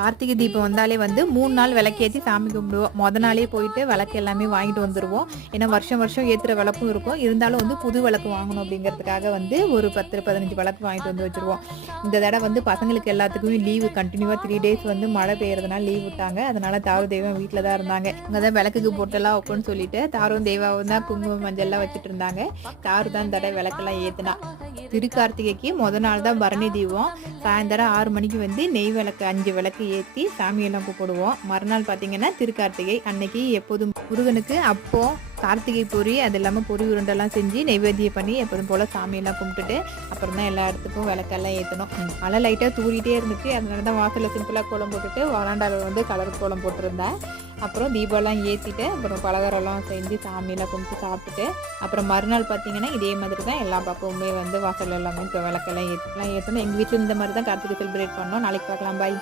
கார்த்திகை தீபம் வந்தாலே வந்து 3 நாள் விளக்கேத்தி சாமி கும்பிடுவோம். நாளே போயிட்டு விளக்கு எல்லாமே வாங்கிட்டு வந்துருவோம். ஏன்னா வருஷம் வருஷம் ஏத்துற விளக்கும் இருக்கும். இருந்தாலும் வந்து புது விளக்கு வாங்கணும் அப்படிங்கிறதுக்காக வந்து ஒரு 10, 15 விளக்கு வாங்கிட்டு வந்து வச்சுருவோம். இந்த தடவை வந்து பசங்களுக்கு எல்லாத்துக்குமே லீவு கண்டினியூவா 3 டேஸ் வந்து மழை பெய்யறதுனால லீவ் விட்டாங்க. அதனால தாரு தெய்வம் வீட்டில தான் இருந்தாங்க. இங்க தான் விளக்குக்கு பொட்டெல்லாம் வைப்போம்னு சொல்லிட்டு தாரும் தெய்வாவும் தான் குங்குமம் மஞ்சள்லாம் வச்சுட்டு இருந்தாங்க. தாரு தான் இந்த தடவை விளக்கெல்லாம் ஏத்துனா. திருக்கார்த்திகைக்கு நாள் தான் பரணி தீபம். சாயந்தரம் 6 மணிக்கு வந்து நெய் விளக்கு 5 விளக்கு ஏற்றி சாமியெல்லாம் கும்பிடுவோம். மறுநாள் பார்த்தீங்கன்னா திருக்கார்த்திகை அன்னைக்கு எப்போதும் முருகனுக்கு அப்போ கார்த்திகை பொரி அது இல்லாமல் பொரி உருண்டெல்லாம் செஞ்சு நைவேத்தியம் பண்ணி எப்போதும் போல் சாமியெல்லாம் கும்பிட்டுட்டு அப்புறம் தான் எல்லா இடத்துக்கும் விளக்கெல்லாம் ஏற்றணும். மழை லைட்டாக தூரிட்டே இருந்துச்சு. அதனால தான் வாசலில் சிம்பிளாக கோலம் போட்டுட்டு வராண்டாவில் வந்து கலர் கோலம் போட்டிருந்தேன். அப்புறம் தீபம்லாம் ஏற்றிட்டு அப்புறம் பலகாரம்லாம் செஞ்சு சாமியெல்லாம் கும்பிட்டு சாப்பிட்டுட்டு அப்புறம் மறுநாள் பார்த்தீங்கன்னா இதே மாதிரி தான் எல்லா பக்கமுமே வந்து வாசல் எல்லாமே விளக்கெல்லாம் ஏற்றணும். எங்கள் வீட்டில் இந்த மாதிரி தான் கார்த்திகை செலிப்ரேட் பண்ணோம். நாளைக்கு பார்க்கலாம். பாய்.